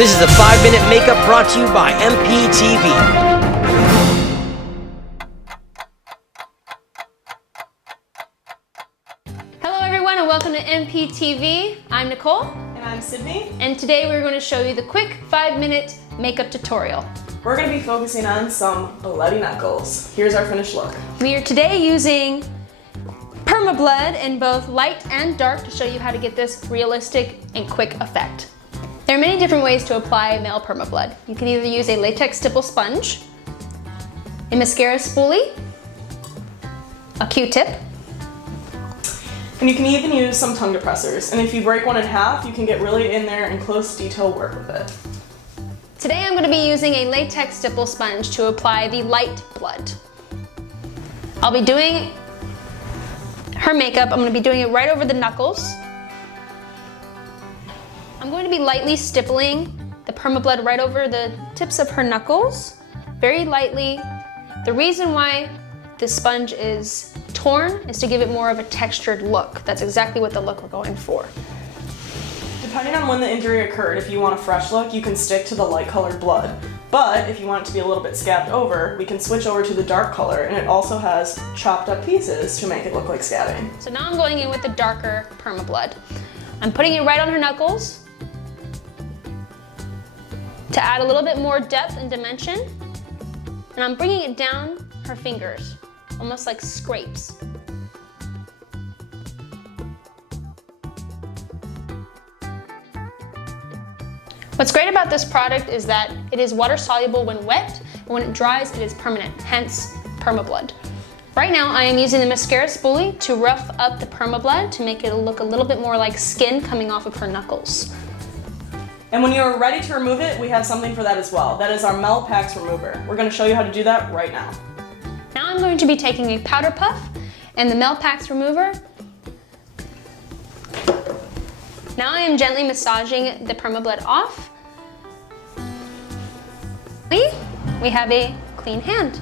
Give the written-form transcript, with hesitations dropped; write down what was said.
This is a 5-minute makeup brought to you by MPTV. Hello everyone and welcome to MPTV. I'm Nicole. And I'm Sydney. And today we're going to show you the quick 5-minute makeup tutorial. We're going to be focusing on some bloody knuckles. Here's our finished look. We are today using PermaBlood in both light and dark to show you how to get this realistic and quick effect. There are many different ways to apply Mel PermaBlood. You can either use a latex stipple sponge, a mascara spoolie, a Q-tip, and you can even use some tongue depressors. And if you break one in half, you can get really in there and close detail work with it. Today I'm going to be using a latex stipple sponge to apply the light blood. I'll be doing her makeup. I'm going to be doing it right over the knuckles. I'm going to be lightly stippling the PermaBlood right over the tips of her knuckles, very lightly. The reason why the sponge is torn is to give it more of a textured look. That's exactly what the look we're going for. Depending on when the injury occurred, if you want a fresh look, you can stick to the light colored blood. But if you want it to be a little bit scabbed over, we can switch over to the dark color, and it also has chopped up pieces to make it look like scabbing. So now I'm going in with the darker PermaBlood. I'm putting it right on her knuckles to add a little bit more depth and dimension. And I'm bringing it down her fingers, almost like scrapes. What's great about this product is that it is water soluble when wet, but when it dries, it is permanent, hence PermaBlood. Right now, I am using the mascara spoolie to rough up the PermaBlood to make it look a little bit more like skin coming off of her knuckles. And when you're ready to remove it, we have something for that as well. That is our Mel Products remover. We're going to show you how to do that right now. Now I'm going to be taking a powder puff and the Mel Products remover. Now I am gently massaging the PermaBlood off. We have a clean hand.